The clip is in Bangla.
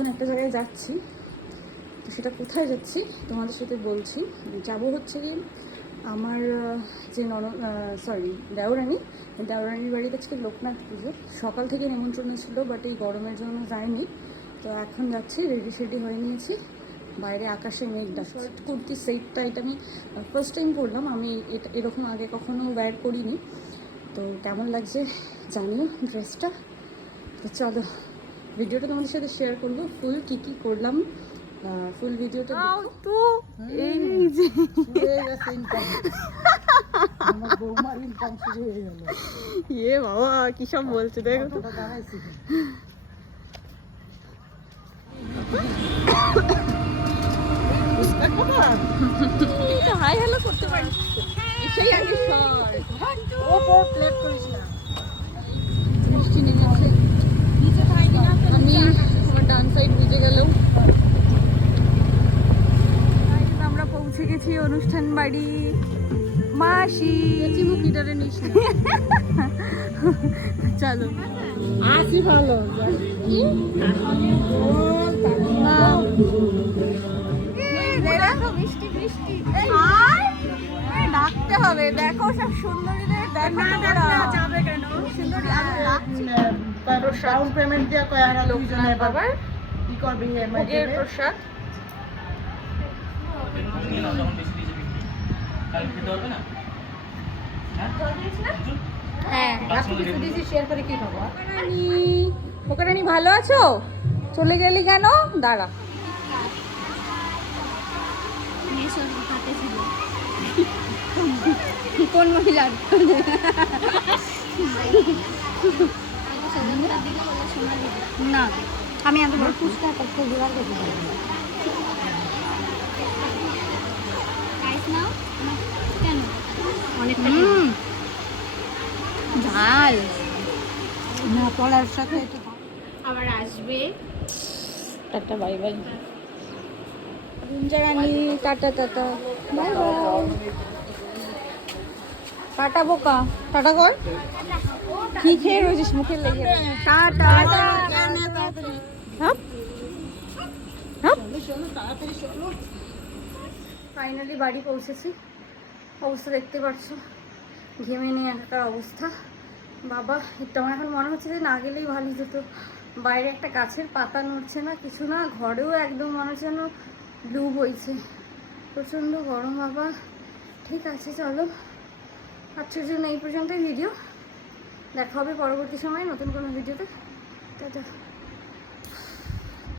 এখন একটা জায়গায় যাচ্ছি, তো সেটা কোথায় যাচ্ছি তোমাদের সাথে বলছি। যাব হচ্ছে কি আমার যে দেওরানির বাড়িতে আজকে লোকনাথ পুজো। সকাল থেকে নিমন্ত্রণ ছিল, বাট এই গরমের জন্য যায়নি। তো এখন যাচ্ছি, রেডি হয়ে নিয়েছি। বাইরে আকাশে মেঘ ডাকছে। শর্ট কুর্তি সেটটা এটা আমি ফার্স্ট টাইম পরলাম, আমি এটা এরকম আগে কখনো ওয়্যার করিনি। তো কেমন লাগছে জানিও ড্রেসটা। তো চলো ভিডিওটা তোমাদের সাথে শেয়ার করবো, ফুল কী কী করলাম ফুল ভিডিওটা তো। এই যে আমার বৌমার ইনকাম শুরু হয়ে গেল। এ বাবা কি সব বলছে দেখো তো। হাই হ্যালো করতে পারিস, সেই আগে সর ও প্লেট করিস না। বৃষ্টি নেমেছে, আমি আমার ডান সাইড বুঝে গেলেও। আমরা পৌঁছে গেছি অনুষ্ঠান বাড়ি। মাসি মুখিটারে নিস না। চলো আসি ভালো বৃষ্টি বৃষ্টি ডাকতে হবে। দেখো সব সুন্দরীদের দেখা যাবে কেন সুন্দরী পেমেন্ট দিয়ে কয়ারা লোকজনের বাবার কি করবি এর প্রসাদ। হ্যাঁ রানী ভালো আছো? চলে গেলি কেন? দাঁড়া কোন মহিলার না আমি এত বড় ফুচকা করতে জোগাড় করতে পারি না। কেন অনেকটা ঝাল না পড়ার সাথে আবার আসবে। Tata bye bye Rani, tata tata bye bye. Tata বোকা, টাটা কর। কি খেয়ে রয়েছিস মুখে লেগে? টাটা ফাইনালি বাড়ি পৌঁছেছি। অবস্থা দেখতে পাচ্ছ, ঘেমে নিয়ে একটা অবস্থা। বাবা একটু আমার এখন মনে হচ্ছে যে না গেলেই ভালো যেত। বাইরে একটা গাছের পাতা নড়ছে না, কিছু না। ঘরেও একদম মনে হচ্ছে যেন ব্লু বইছে, প্রচণ্ড গরম। বাবা ঠিক আছে চলো, আজকের জন্য এই পর্যন্তই ভিডিও। দেখা হবে পরবর্তী সময়ে নতুন কোনো ভিডিওতে। টাটা।